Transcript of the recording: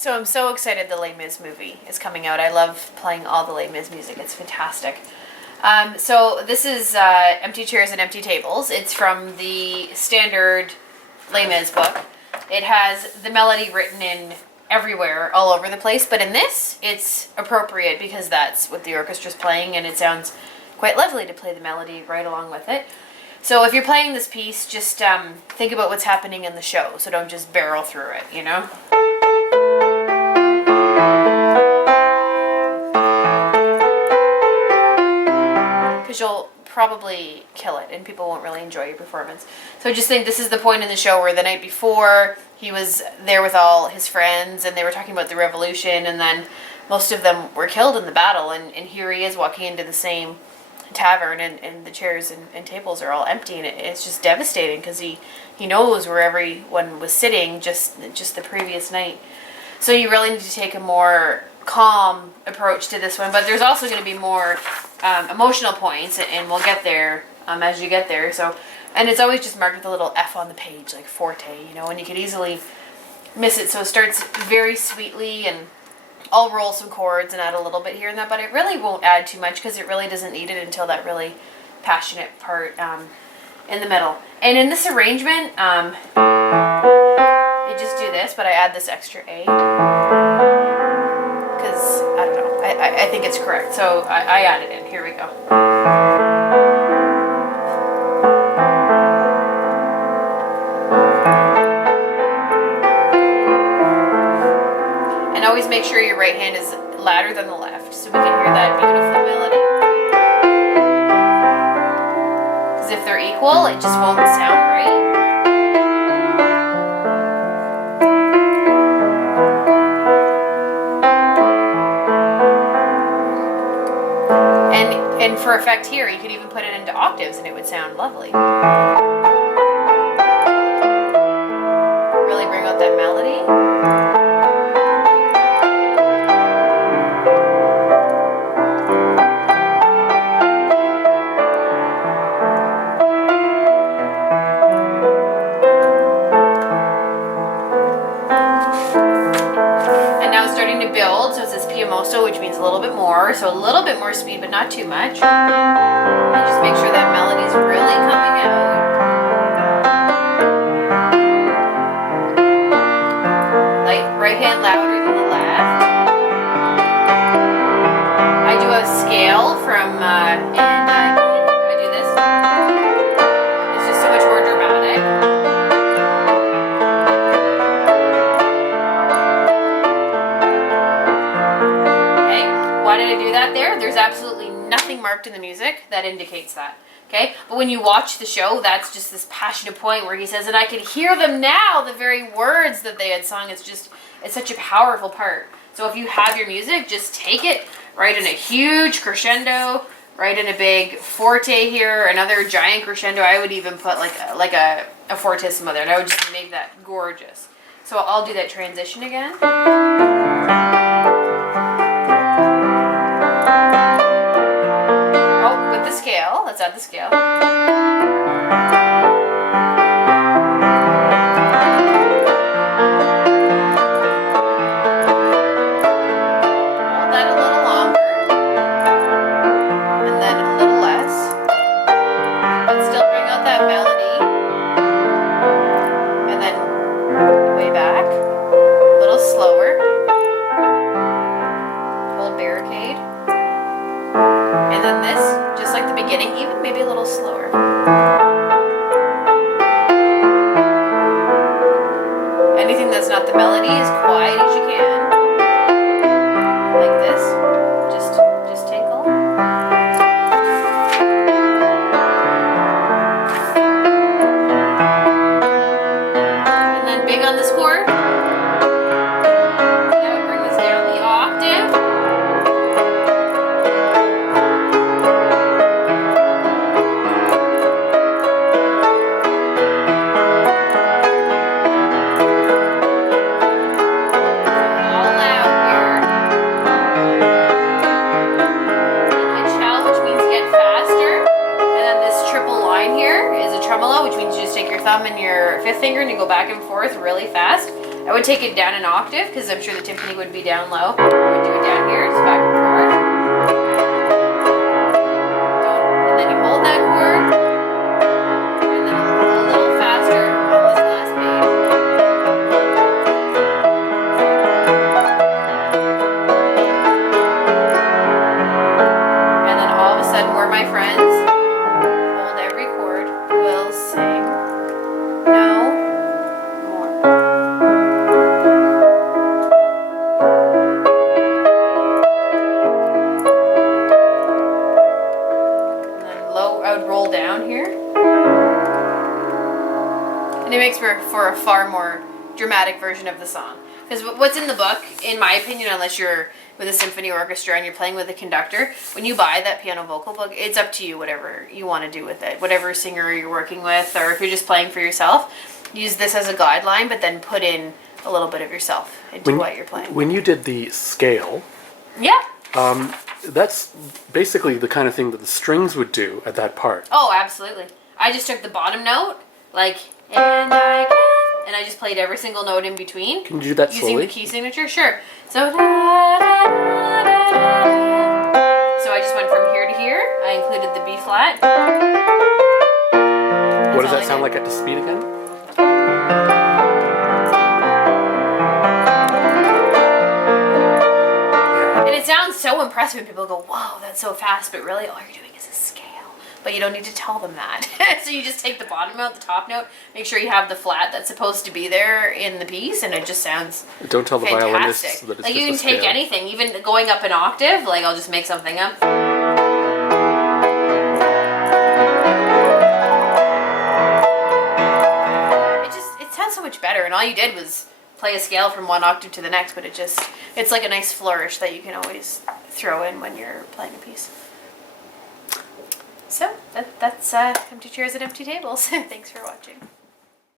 So I'm so excited the Les Mis movie is coming out. I love playing all the Les Mis music. It's fantastic. So this is Empty Chairs and Empty Tables. It's from the standard Les Mis book. It has the melody written in everywhere, all over the place, but in this, it's appropriate because that's what the orchestra's playing, and it sounds quite lovely to play the melody right along with it. So if you're playing this piece, just think about what's happening in the show, so don't just barrel through it, you know? Because you'll probably kill it and people won't really enjoy your performance. So just think this is the point in the show where the night before he was there with all his friends and they were talking about the revolution, and then most of them were killed in the battle, and here he is walking into the same tavern and the chairs and tables are all empty, and it's just devastating because he knows where everyone was sitting just the previous night. So you really need to take a more calm approach to this one, but there's also going to be more emotional points, and we'll get there as you get there. So, and it's always just marked with a little F on the page, like forte, you know, and you could easily miss it. So it starts very sweetly, and I'll roll some chords and add a little bit here and that, but it really won't add too much because it really doesn't need it until that really passionate part in the middle. And in this arrangement, I just do this, but I add this extra A because, I don't know, I think it's correct. So I add it in. Here we go. And always make sure your right hand is louder than the left so we can hear that beautiful melody. Because if they're equal, it just won't sound right. And for effect here, you could even put it into octaves and it would sound lovely. Really bring out that melody. And now it's starting to build, so it says piamoso, which means a little bit more, so a little bit more speed, but not too much. And just make sure that melody's really coming out. Right hand louder than the left. I do a scale from, and I do this. It's just so much more dramatic. Okay, why did I do that there? There's absolutely nothing marked in the music that indicates that. Okay, but when you watch the show, that's just this passionate point where he says, and I can hear them now, the very words that they had sung. It's such a powerful part. So if you have your music, just take it, write in a huge crescendo, write in a big forte here, another giant crescendo. I would even put like a fortissimo there, and I would just make that gorgeous. So I'll do that transition again. Scale. Let's add the scale. Hold that a little longer, and then a little less, but still bring out that melody, and then way back, a little slower. Hold barricade, and then this. Just like the beginning, even maybe a little slower. Anything that's not the melody, as quiet as you can. Like this. Just tinkle. And then big on this chord. Now we bring this down the octave. Which means you just take your thumb and your fifth finger and you go back and forth really fast. I would take it down an octave because I'm sure the timpani would be down low. I would do it down here, it's back and forth. And then you hold that chord, and then a little faster on this last beat. And then all of a sudden, we're my friends. Hold every chord. We'll sing. No more. And then low, I would roll down here. And it makes for a far more dramatic version of the song. Because what's in the book, in my opinion, unless you're with a symphony orchestra and you're playing with a conductor, when you buy that piano vocal book, it's up to you, whatever you want to do with it. Whatever singer you're working with, or if you're just playing for yourself, use this as a guideline, but then put in a little bit of yourself into what you're playing. When you did the scale, Yeah. that's basically the kind of thing that the strings would do at that part. Oh, absolutely. I just took the bottom note, like, and I can, and I just played every single note in between. Can you do that using slowly? the key signature? Sure. So, da, da, da, da, da. So I just went from here to here. I included the B flat. What does that sound like at the speed again? And it sounds so impressive when people go, whoa, that's so fast, but really all you're doing is a scale. But you don't need to tell them that. So you just take the bottom note, the top note, make sure you have the flat that's supposed to be there in the piece, and it just sounds Don't tell the violinists fantastic. that it's Like just you can a take scale. anything, even going up an octave, like I'll just make something up. It sounds so much better, and all you did was play a scale from one octave to the next, but it's like a nice flourish that you can always throw in when you're playing a piece. So that's Empty Chairs at Empty Tables. Thanks for watching.